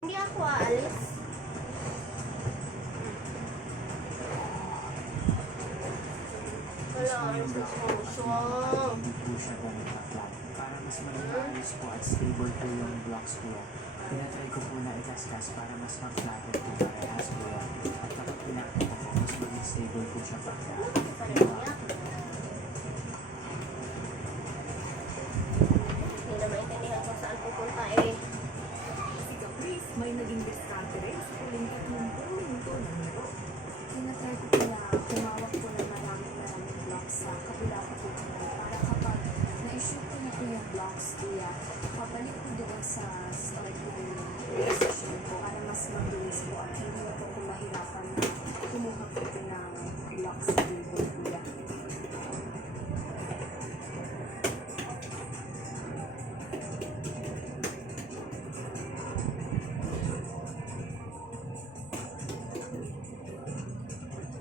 Hindi ako aalis. Wala ang susong. Hindi po siya ganun ka-flat. Para mas maging ayos po at stable po yung blocks po. Tinatry ko po na itaskas para mas mag-flatten po parehas po. At kapag pinakita po, mas maging stable po siya pagka. Hindi na maintindihan kung saan pupunta eh. Si Caprice may naging diskarte rin sa huling 30 minuto ng laro. Tinatry ko po na humawak po ng maraming blocks sa kabila pa po para kapag na-issue ko na po yung blocks, kuya, pabalik po doon sa start po yung position ko para mas mabilis po at hindi na po ko mahirapan na kumuha po ng blocks sa table, kuya.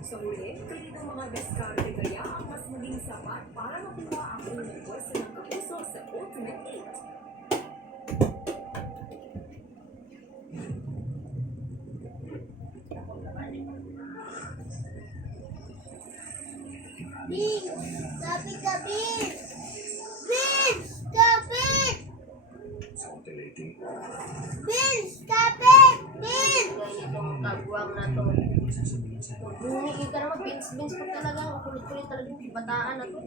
Sa huli, kaninang mga diskarte kaya ang mas maging sapat para makuha ang unang pwesto ng kapuso sa Ultimate 8. Vince! Kapit ka, Vince! Vince! Kapit! Vince! Kapit! Vince! Ngayon itong kagwang na to. Sasabihin sa akin. Bumili ka naman, Vince pa talaga. Ang kulit-kulit talaga yung bataan na to.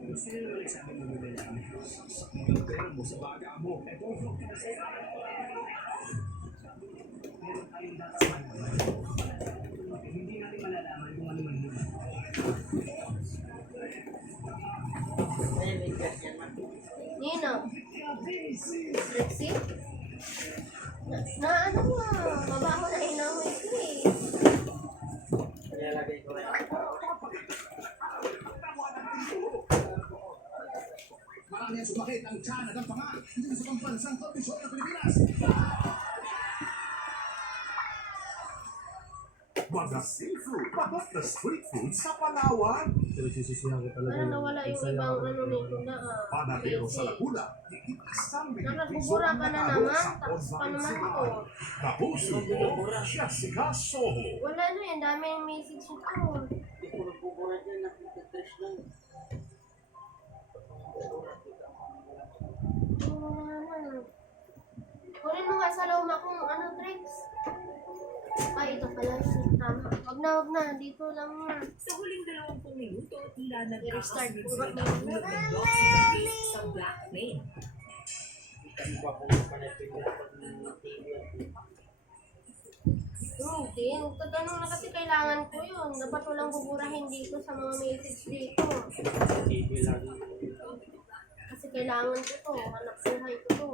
Nino? Lexi? Na ano nga, mabaho na inamoy ko eh. Marami ang sumakit ang tiyan at ang panga dito sa pambansang kondisyon ng Pilipinas. Baga seafood, bagot na street food sa Palawan. Parang nawala yung ibang ano nito na Panadero sa basic. Laguna, higit isang Nakagubura ka na naman, tapos pa naman to. Kapuso mo, Jessica Soho. Wala na yan, dami yung message ito. Kunin mo nga sa luma kung ano tricks. Ay, ito pala yun. Tama. Wag na. Dito lang yan. Sa huling 20 minuto, tila I-restart nagkakasunod ko. sila ng hulog ng blocks si Caprice sa Black Lane. Din. Tatanong na kasi kailangan ko yun. Dapat walang buburahin dito sa mga message dito. Kasi kailangan ko to. Hanap buhay ko to.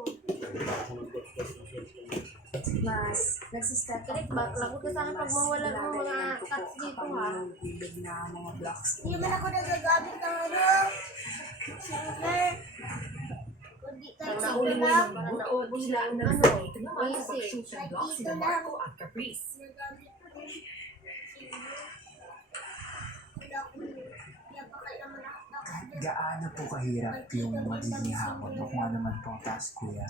Mas nagsistep up Correct, lagot ka sa akin pag mawala ng mga cuts dito ha. bilog na mga blocks. Hindi man ako nagagamit ng ano. Silver. Kundi kahit Parang silver naubos lang. Parang O naubos tila lang ang ano. nagsalita naman sa Basic. pag-shoot ng blocks si Marco at Caprice. Nagamit ko din. Silver. Wala ko yun. Kaya pa kailangan ako. Gaano po kahirap yung magiging hamon o kung ano man pong task, kuya.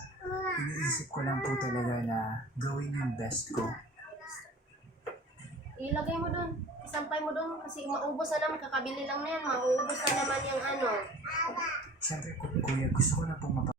Iniisip ko lang po talaga na gawin yung best ko. Ilagay mo dun. Isampay mo dun kasi maubos na naman. Kakabili lang na yan. Mauubos na naman yung ano. Siyempre, kuya, gusto ko na pong